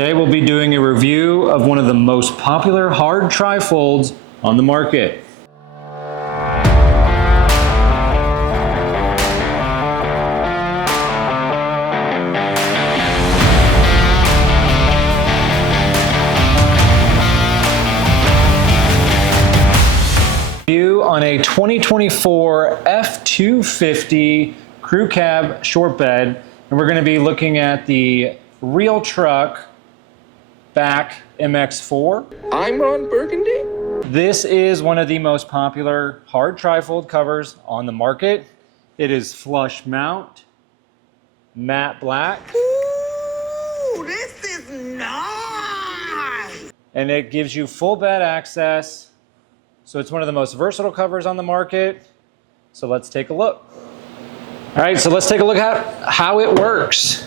Today we'll be doing a review of one of the most popular hard tri-folds on the market. Review on a 2024 F250 crew cab short bed, and we're going to be looking at the real truck BAK MX4. I'm Ron Burgundy. This is one of the most popular hard tri-fold covers on the market. It is flush mount, matte black. Ooh, this is nice. And it gives you full bed access. So it's one of the most versatile covers on the market. So let's take a look. All right, so let's take a look at how it works.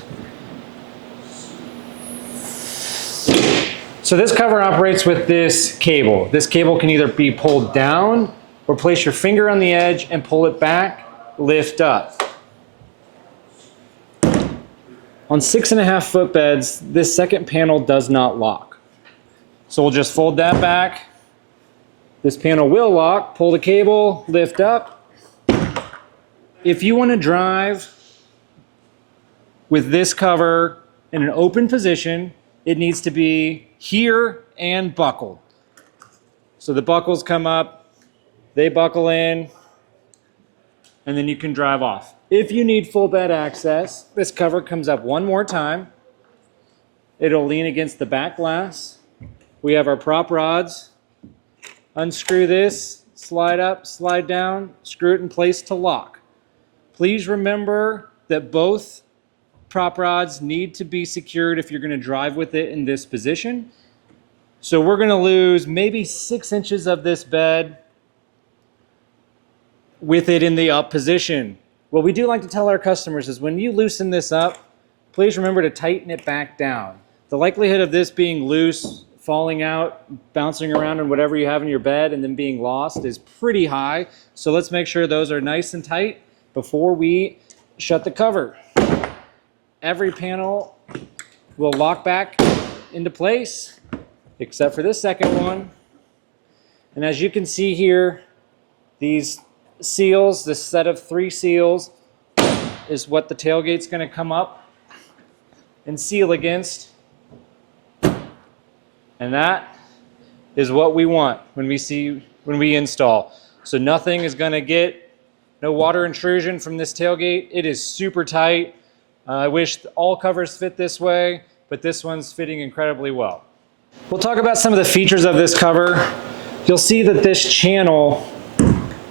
So this cover operates with this cable. This cable can either be pulled down or place your finger on the edge and pull it back, lift up. On 6.5 foot beds, this second panel does not lock. So we'll just fold that back. This panel will lock, pull the cable, lift up. If you want to drive with this cover in an open position, it needs to be here and buckled. So the buckles come up, they buckle in, and then you can drive off. If you need full bed access, this cover comes up one more time. It'll lean against the back glass. We have our prop rods. Unscrew this, slide up, slide down, screw it in place to lock. Please remember that both prop rods need to be secured if you're going to drive with it in this position. So we're going to lose maybe 6 inches of this bed with it in the up position. What we do like to tell our customers is when you loosen this up, please remember to tighten it back down. The likelihood of this being loose, falling out, bouncing around in whatever you have in your bed and then being lost is pretty high. So let's make sure those are nice and tight before we shut the cover. Every panel will lock back into place, except for this second one. And as you can see here, these seals, this set of 3 seals, is what the tailgate's going to come up and seal against. And that is what we want when we install. So nothing is going to get, no water intrusion from this tailgate. It is super tight. I wish all covers fit this way, but this one's fitting incredibly well. We'll talk about some of the features of this cover. You'll see that this channel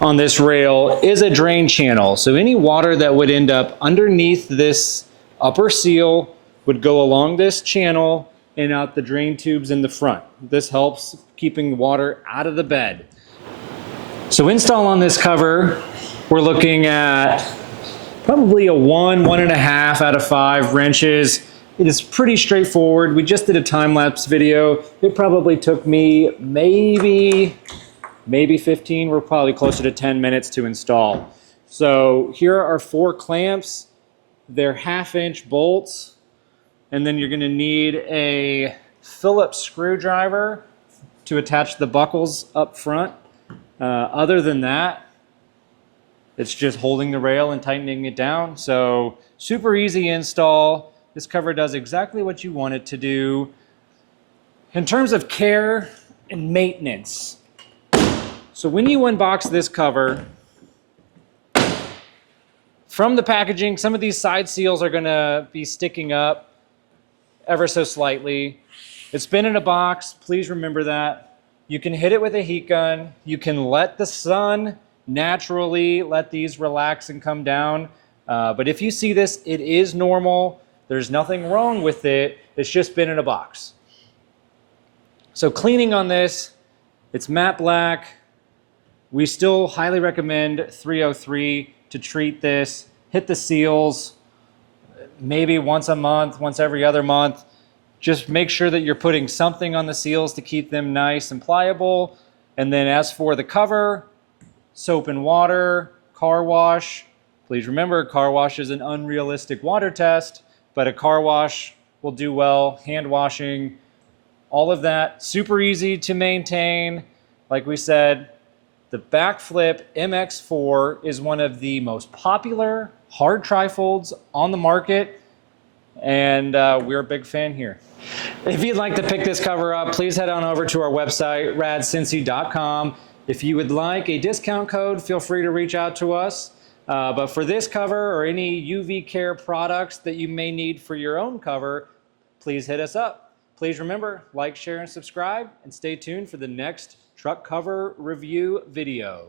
on this rail is a drain channel. So any water that would end up underneath this upper seal would go along this channel and out the drain tubes in the front. This helps keeping water out of the bed. So install on this cover, we're looking at probably a 1.5 out of 5 wrenches. It is pretty straightforward. We just did a time-lapse video. It probably took me maybe 15. We're probably closer to 10 minutes to install. So here are 4 clamps. They're 1/2-inch bolts. And then you're going to need a Phillips screwdriver to attach the buckles up front. Other than that, it's just holding the rail and tightening it down. So super easy install. This cover does exactly what you want it to do. In terms of care and maintenance, so when you unbox this cover, from the packaging, some of these side seals are going to be sticking up ever so slightly. It's been in a box. Please remember that. You can hit it with a heat gun. You can let the sun naturally let these relax and come down. But if you see this, it is normal. There's nothing wrong with it. It's just been in a box. So cleaning on this, it's matte black. We still highly recommend 303 to treat this. Hit the seals maybe once a month, once every other month. Just make sure that you're putting something on the seals to keep them nice and pliable. And then as for the cover, soap and water, car wash. Please remember, car wash is an unrealistic water test, but a car wash will do well. Hand washing, all of that, super easy to maintain. Like we said, the Backflip MX4 is one of the most popular hard tri-folds on the market, and we're a big fan here. If you'd like to pick this cover up, please head on over to our website, radcincy.com. If you would like a discount code, feel free to reach out to us. But for this cover or any UV care products that you may need for your own cover, please hit us up. Please remember, like, share, and subscribe, and stay tuned for the next truck cover review video.